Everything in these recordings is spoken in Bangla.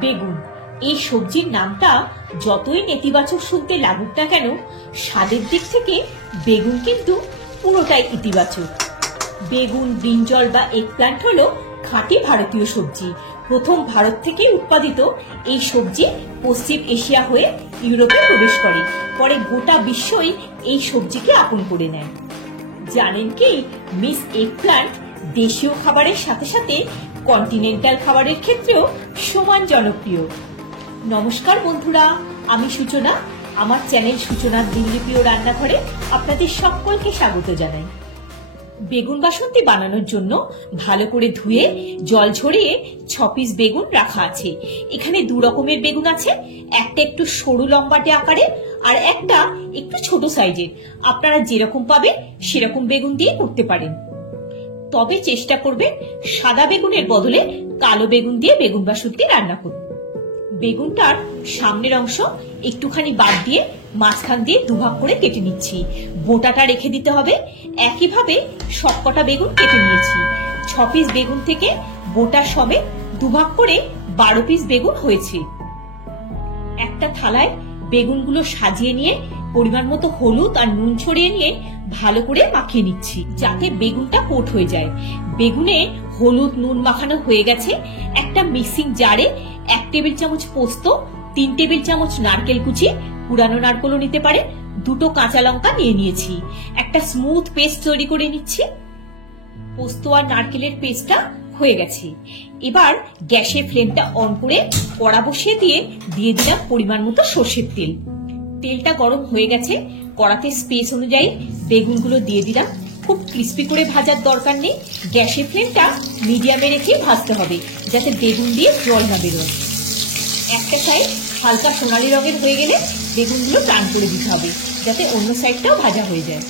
বেগুন এই সবজির নামটা যতই নেতিবাচক শুনতে লাগুক না কেন, স্বাদের দিক থেকে বেগুন কিন্তু পুরোটাই ইতিবাচক। বেগুন, ব্রিঞ্জল বা এগপ্ল্যান্ট হলো খাঁটি ভারতীয় সবজি। প্রথম ভারত থেকে উৎপাদিত এই সবজি পশ্চিম এশিয়া হয়ে ইউরোপে প্রবেশ করে, পরে গোটা বিশ্বই এই সবজিকে আপন করে নেয়। জানেন কি, মিস এগপ্ল্যান্ট দেশীয় খাবারের সাথে সাথে কন্টিনেন্টাল খাবারের ক্ষেত্রেও সমান জনপ্রিয়। নমস্কার বন্ধুরা, আমি সূচনা। আমার চ্যানেল সূচনার দিনলিপি ও রান্নাঘরে আপনাদের সকলকে স্বাগত জানাই। বেগুন বাসন্তী বানানোর জন্য ভালো করে ধুয়ে জল ঝরিয়ে 6 পিস বেগুন রাখা আছে। এখানে 2 রকমের বেগুন আছে, একটা একটু সরু লম্বাটে আকারে আর একটা একটু ছোট সাইজের। আপনারা যেরকম পাবেন সেরকম বেগুন দিয়ে করতে পারেন, তবে চেষ্টা করবেন সাদা বেগুনের বদলে কালো বেগুন দিয়ে বেগুন বাসন্তী রান্না করতে। বেগুনটার সামনের অংশ একটুখানি বাদ দিয়ে মাঝখান দিয়ে দুভাগ করে কেটে নিচ্ছি। বোটাটা রেখে দিতে হবে। একইভাবে সবকটা বেগুন কেটে নিয়েছি। 6 পিস বেগুন থেকে বোটা সমেত দুভাগ করে 12 পিস বেগুন হয়েছে। একটা থালায় বেগুনগুলো সাজিয়ে নিয়ে পরিমাণ মতো হলুদ আর নুন ছড়িয়ে নিয়ে ভালো করে মাখিয়ে নিচ্ছি, যাতে বেগুনটা কোট হয়ে যায়। বেগুনে হলুদ নুন মাখানো হয়ে গেছে। একটা মিক্সিং জারে 1 টেবিল চামচ পোস্ত, 3 টেবিল চামচ নারকেল কুচি, পুরানো নারকেলও নিতে পারে, 2টো কাঁচা লঙ্কা নিয়ে নিয়েছি। একটা স্মুথ পেস্ট তৈরি করে নিচ্ছি। পোস্ত আর নারকেলের পেস্টটা হয়ে গেছে। এবার গ্যাসের ফ্লেমটা অন করে কড়া বসিয়ে দিয়ে দিলাম পরিমাণ মতো সর্ষের তেল। তেলটা গরম হয়ে গেছে। কড়াতে স্পেস অনুযায়ী বেগুনগুলো দিয়ে দিলাম। খুব ক্রিস্পি করে ভাজার দরকার নেই, গ্যাসের ফ্লেমটা মিডিয়ামে রেখে ভাজতে হবে যাতে বেগুন দিয়ে জল না বেরোয়। একটা সাইড হালকা সোনালি রঙের হয়ে গেলে বেগুনগুলো টান করে দিতে হবে যাতে অন্য সাইডটাও ভাজা হয়ে যায়।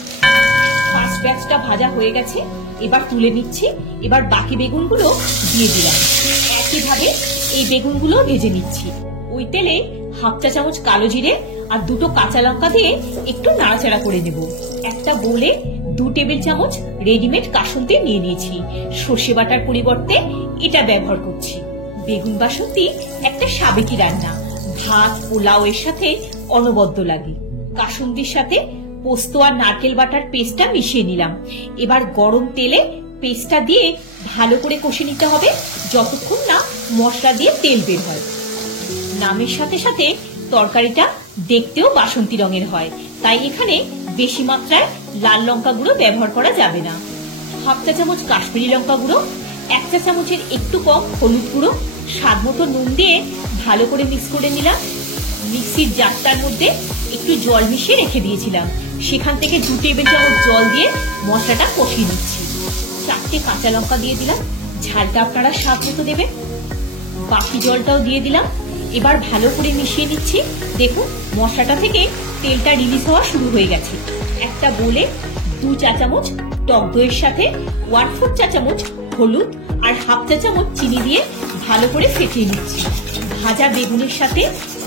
ফার্স্ট ব্যাচটা ভাজা হয়ে গেছে, এবার তুলে নিচ্ছি। এবার বাকি বেগুনগুলো দিয়ে দিলাম। একইভাবে এই বেগুনগুলো ভেজে নিচ্ছি। ওই তেলে 1/2 চা চামচ কালো জিরে আর 2টো কাঁচা লঙ্কা দিয়ে একটু নাড়াচাড়া করে নেব। একটা বোলে 2 টেবিল চামচ রেডিমেড কাসুন্দি নিয়ে নিয়েছি। সর্ষে বাটার পরিবর্তে এটা ব্যবহার করছি। বেগুন বাসন্তী একটা সাবেকি রান্না, ভাত পোলাও এর সাথে অনবদ্য লাগে। কাসুন্দির সাথে পোস্ত আর নারকেল বাটার পেস্টটা মিশিয়ে নিলাম। এবার গরম তেলে পেস্টটা দিয়ে ভালো করে কষে নিতে হবে যতক্ষণ না মশলা দিয়ে তেল বের হয়। নামের সাথে সাথে তরকারিটা দেখতেও বাসন্তী রঙের হয়, তাই এখানে বেশি মাত্রায় লাল লঙ্কা গুঁড়ো ব্যবহার করা যাবে না। 1/2 চা চামচ কাশ্মীরি লঙ্কা গুঁড়ো, 1 চা চামচের একটু কম হলুদ গুঁড়ো, স্বাদ মতো নুন দিয়ে ভালো করে মিক্স করে নিলাম। মিক্সির জারটার মধ্যে একটু জল মিশিয়ে রেখে দিয়েছিলাম, সেখান থেকে 2 টেবিল চামচ জল দিয়ে মশলাটা কষিয়ে নিচ্ছি। 4টে কাঁচা লঙ্কা দিয়ে দিলাম, ঝালটা আপনারা স্বাদ মতো দেবেন। বাকি জলটাও দিয়ে দিলাম। এবার ভালো করে মিশিয়ে নিচ্ছি। দেখুন মশলাটা থেকে তেলটা রিলিজ হওয়া শুরু হয়ে গেছে। একটা বোলে 2 চা চামচ টক দইয়ের সাথে 1/4 চা চামচ হলুদ আর 1/2 চা চামচ চিনি দিয়ে ভালো করে ফেটিয়ে নিচ্ছি। ভাজা বেগুনের সাথে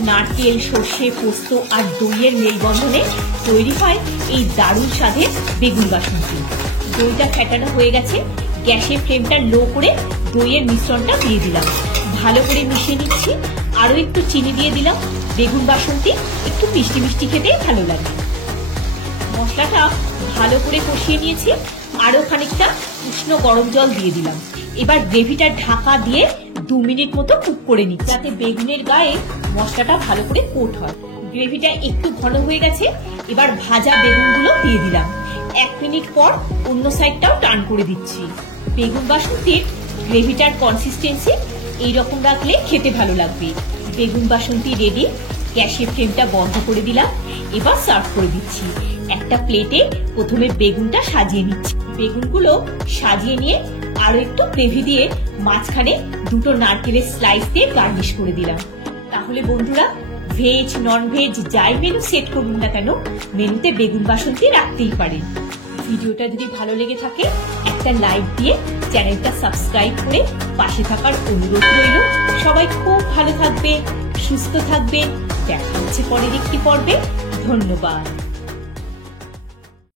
নারকেল, সর্ষে, পোস্ত আর দইয়ের মেলবন্ধনে তৈরি হয় এই দারুণ স্বাদের বেগুন বাসন্তী। দইটা ফেটানো হয়ে গেছে। গ্যাসের ফ্লেমটা লো করে দইয়ের মিশ্রণটা দিয়ে দিলাম। ভালো করে মিশিয়ে নিচ্ছি। আরো একটু চিনি দিয়ে দিলাম। বেগুন বাসন্তী একটু মিষ্টি মিষ্টি খেতে ভালো লাগে। মশলাটা ভালো করে কষিয়ে নিয়েছি। আরো খানিকটা উষ্ণ গরম জল দিয়ে দিলাম। এবার গ্রেভিটা ঢাকা দিয়ে 2 মিনিট মতো কুক করে নিচ্ছি যাতে বেগুনের গায়ে মশলাটা ভালো করে কোট হয়। গ্রেভিটা একটু ঘন হয়ে গেছে। এবার ভাজা বেগুনগুলো দিয়ে দিলাম। 1 মিনিট পর অন্য সাইডটাও টার্ন করে দিচ্ছি। বেগুন বাসন্তীর গ্রেভিটার কনসিস্টেন্সি এইরকম রাখলে খেতে ভালো লাগবে। বেগুন বাসন্তী রেডি। গ্যাসের ফ্লেমটা বন্ধ করে দিলাম। এবার সার্ভ করে দিচ্ছি। একটা প্লেটে প্রথমে বেগুনটা সাজিয়ে নিচ্ছি। বেগুনগুলো সাজিয়ে নিয়ে আরো একটু গ্রেভি দিয়ে মাঝখানে 2টো নারকেলের স্লাইস দিয়ে গার্নিশ করে দিলাম। তাহলে বন্ধুরা, ভেজ নন ভেজ যাই মেনু সেট করুন না কেন, মেনুতে বেগুন বাসন্তী রাখতেই পারেন। ভিডিওটা যদি ভালো লেগে থাকে একটা লাইক দিয়ে চ্যানেলটা সাবস্ক্রাইব করে পাশে থাকার অনুরোধ রইল। সবাই খুব ভালো থাকবে, সুস্থ থাকবে। দেখা হচ্ছে পরের একটি পর্বে। ধন্যবাদ।